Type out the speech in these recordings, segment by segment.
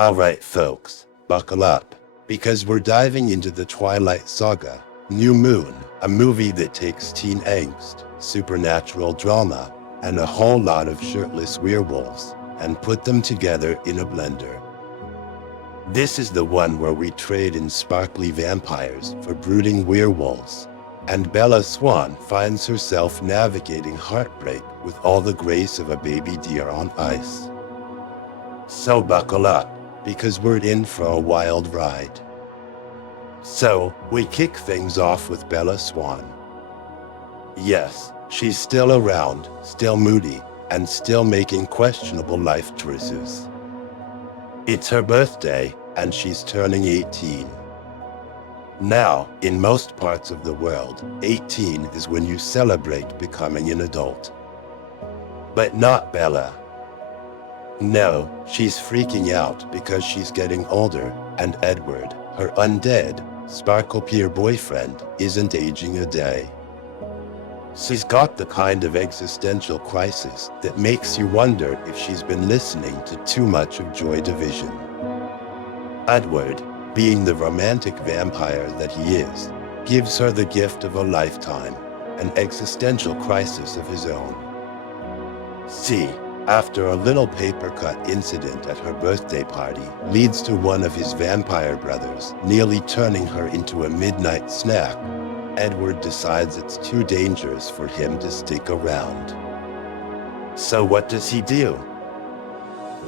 Alright folks, buckle up, because we're diving into the Twilight saga, New Moon, a movie that takes teen angst, supernatural drama, and a whole lot of shirtless werewolves, and put them together in a blender. This is the one where we trade in sparkly vampires for brooding werewolves, and Bella Swan finds herself navigating heartbreak with all the grace of a baby deer on ice. So buckle up, because we're in for a wild ride. So, we kick things off with Bella Swan. Yes, she's still around, still moody, and still making questionable life choices. It's her birthday, and she's turning 18. Now, in most parts of the world, 18 is when you celebrate becoming an adult. But not Bella. No, she's freaking out because she's getting older, and Edward, her undead, sparkle-peer boyfriend, isn't aging a day. She's got the kind of existential crisis that makes you wonder if she's been listening to too much of Joy Division. Edward, being the romantic vampire that he is, gives her the gift of a lifetime, an existential crisis of his own. See, after a little paper cut incident at her birthday party leads to one of his vampire brothers nearly turning her into a midnight snack, Edward decides it's too dangerous for him to stick around. So what does he do?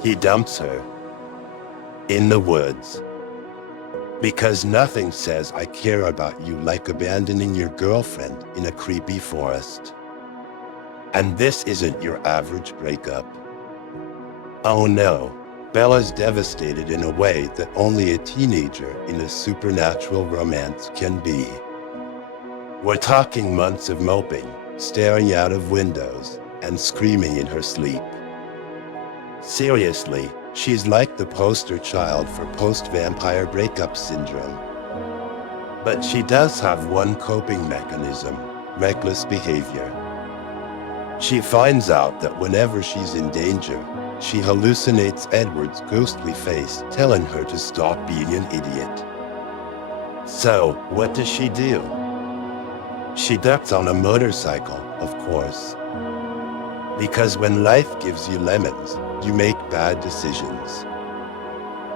He dumps her. In the woods. Because nothing says I care about you like abandoning your girlfriend in a creepy forest. And this isn't your average breakup. Oh no, Bella's devastated in a way that only a teenager in a supernatural romance can be. We're talking months of moping, staring out of windows, and screaming in her sleep. Seriously, she's like the poster child for post-vampire breakup syndrome. But she does have one coping mechanism: reckless behavior. She finds out that whenever she's in danger, she hallucinates Edward's ghostly face telling her to stop being an idiot. So, what does she do? She ducks on a motorcycle, of course. Because when life gives you lemons, you make bad decisions.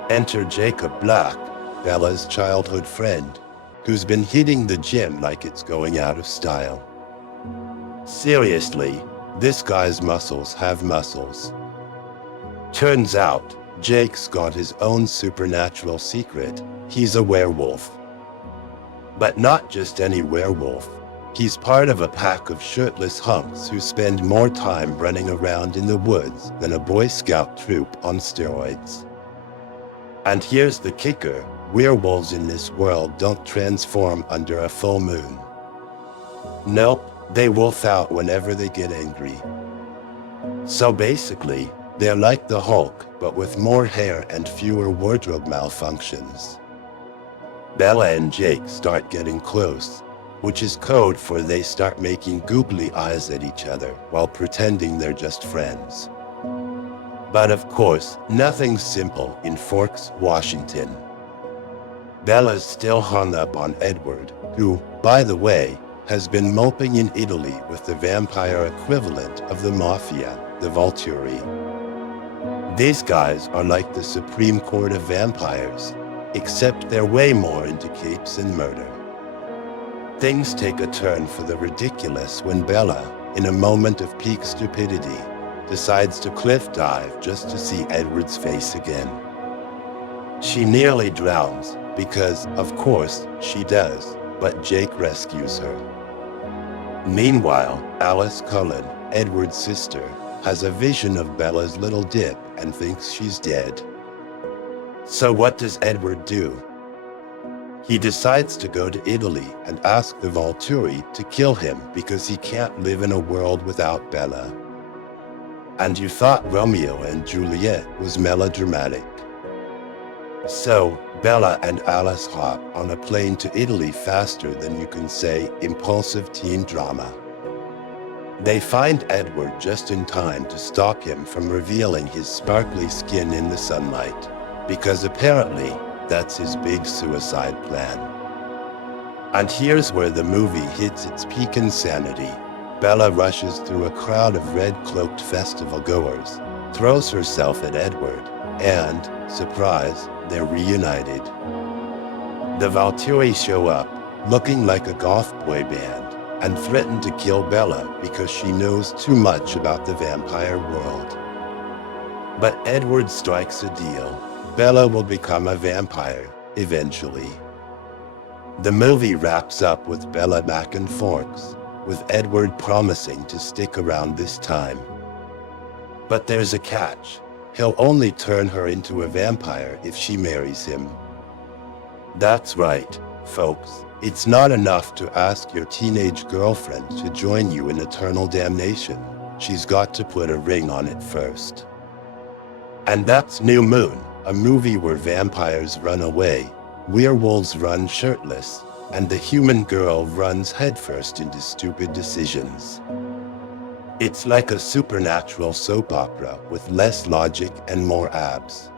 Enter Jacob Black, Bella's childhood friend, who's been hitting the gym like it's going out of style. Seriously, this guy's muscles have muscles. Turns out, Jake's got his own supernatural secret. He's a werewolf. But not just any werewolf. He's part of a pack of shirtless hunks who spend more time running around in the woods than a Boy Scout troop on steroids. And here's the kicker: werewolves in this world don't transform under a full moon. Nope. They wolf out whenever they get angry. So basically, they're like the Hulk, but with more hair and fewer wardrobe malfunctions. Bella and Jake start getting close, which is code for they start making googly eyes at each other while pretending they're just friends. But of course, nothing's simple in Forks, Washington. Bella's still hung up on Edward, who, by the way, has been moping in Italy with the vampire equivalent of the mafia, the Volturi. These guys are like the Supreme Court of vampires, except they're way more into capes and murder. Things take a turn for the ridiculous when Bella, in a moment of peak stupidity, decides to cliff dive just to see Edward's face again. She nearly drowns, because, of course, she does, but Jake rescues her. Meanwhile, Alice Cullen, Edward's sister, has a vision of Bella's little dip and thinks she's dead. So what does Edward do? He decides to go to Italy and ask the Volturi to kill him because he can't live in a world without Bella. And you thought Romeo and Juliet was melodramatic. So, Bella and Alice hop on a plane to Italy faster than you can say impulsive teen drama. They find Edward just in time to stop him from revealing his sparkly skin in the sunlight. because apparently that's his big suicide plan. And here's where the movie hits its peak insanity. Bella rushes through a crowd of red-cloaked festival goers, throws herself at Edward, and, surprise, they're reunited. The Valkyrie show up, looking like a goth boy band, and threaten to kill Bella because she knows too much about the vampire world. But Edward strikes a deal. Bella will become a vampire, eventually. The movie wraps up with Bella back in Forks, with Edward promising to stick around this time. But there's a catch. He'll only turn her into a vampire if she marries him. That's right, folks. It's not enough to ask your teenage girlfriend to join you in eternal damnation. She's got to put a ring on it first. And that's New Moon, a movie where vampires run away, werewolves run shirtless, and the human girl runs headfirst into stupid decisions. It's like a supernatural soap opera with less logic and more abs.